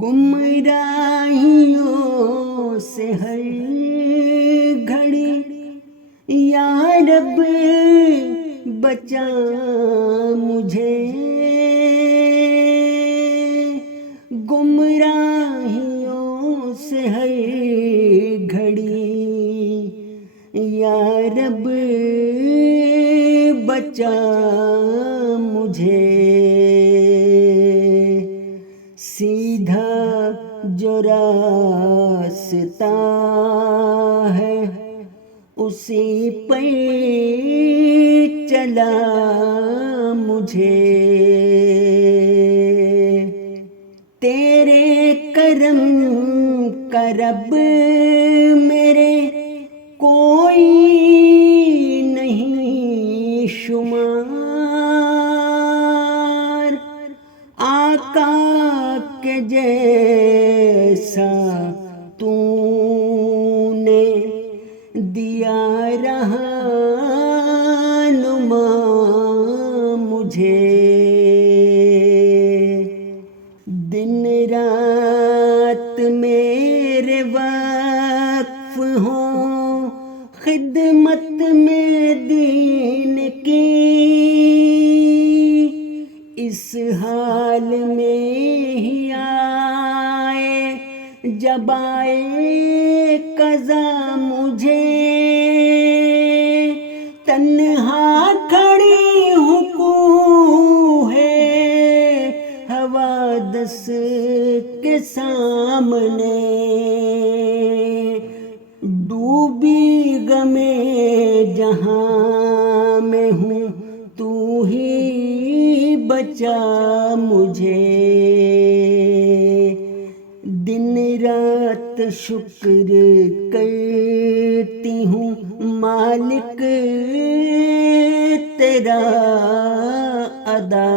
گمراہیوں سے ہر گھڑی یا رب بچا مجھے، گمراہیوں سے ہر گھڑی یا رب بچا مجھے، سیدھا جو راستہ ہے اسی پر چلا مجھے، تیرے کرم کا رب میرے کوئی نہیں شمار، آقا کے جیسا تو نے دیا رہنما مجھے، دن رات میرے وقف ہوں خدمت میں دین کی، اس حال میں ہی آئے جب آئے قضا مجھے، تنہا کھڑی ہوں کوہ حوادث کے سامنے، ڈوبی غم جہاں میں ہوں تو ہی بچا مجھے، دن رات شکر کرتی ہوں مالک تیرا ادا،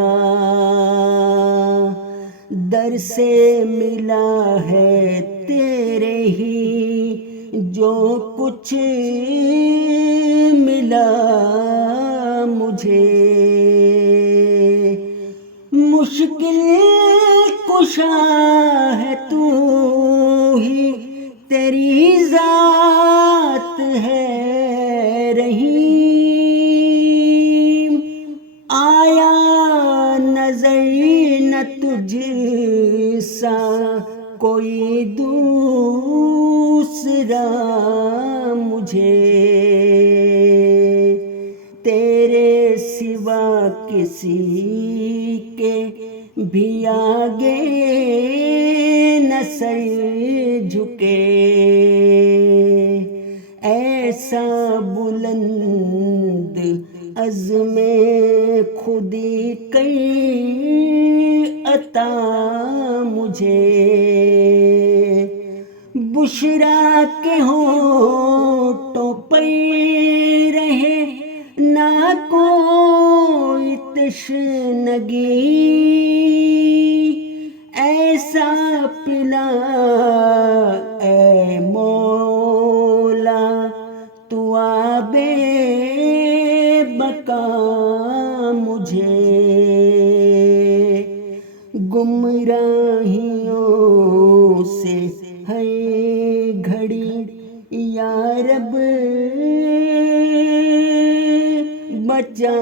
در سے ملا ہے تیرے ہی جو کچھ ملا مجھے، مشکل کشا ہے تو ہی، تیری ذات ہے رحیم، آیا نظر نہ تجھ سا کوئی دوسرا مجھے، تیرے سوا کسی کے بھی آگے نہ سر جھکے، ایسا بلند عزم خودی کر عطا مجھے، بشرا کے ہونٹوں پر رہے نہ کوئی تشنگی، ایسا پلا اے مولا تو آب بقا مجھے، گمراہیوں سے ہر گھڑی یا رب بچا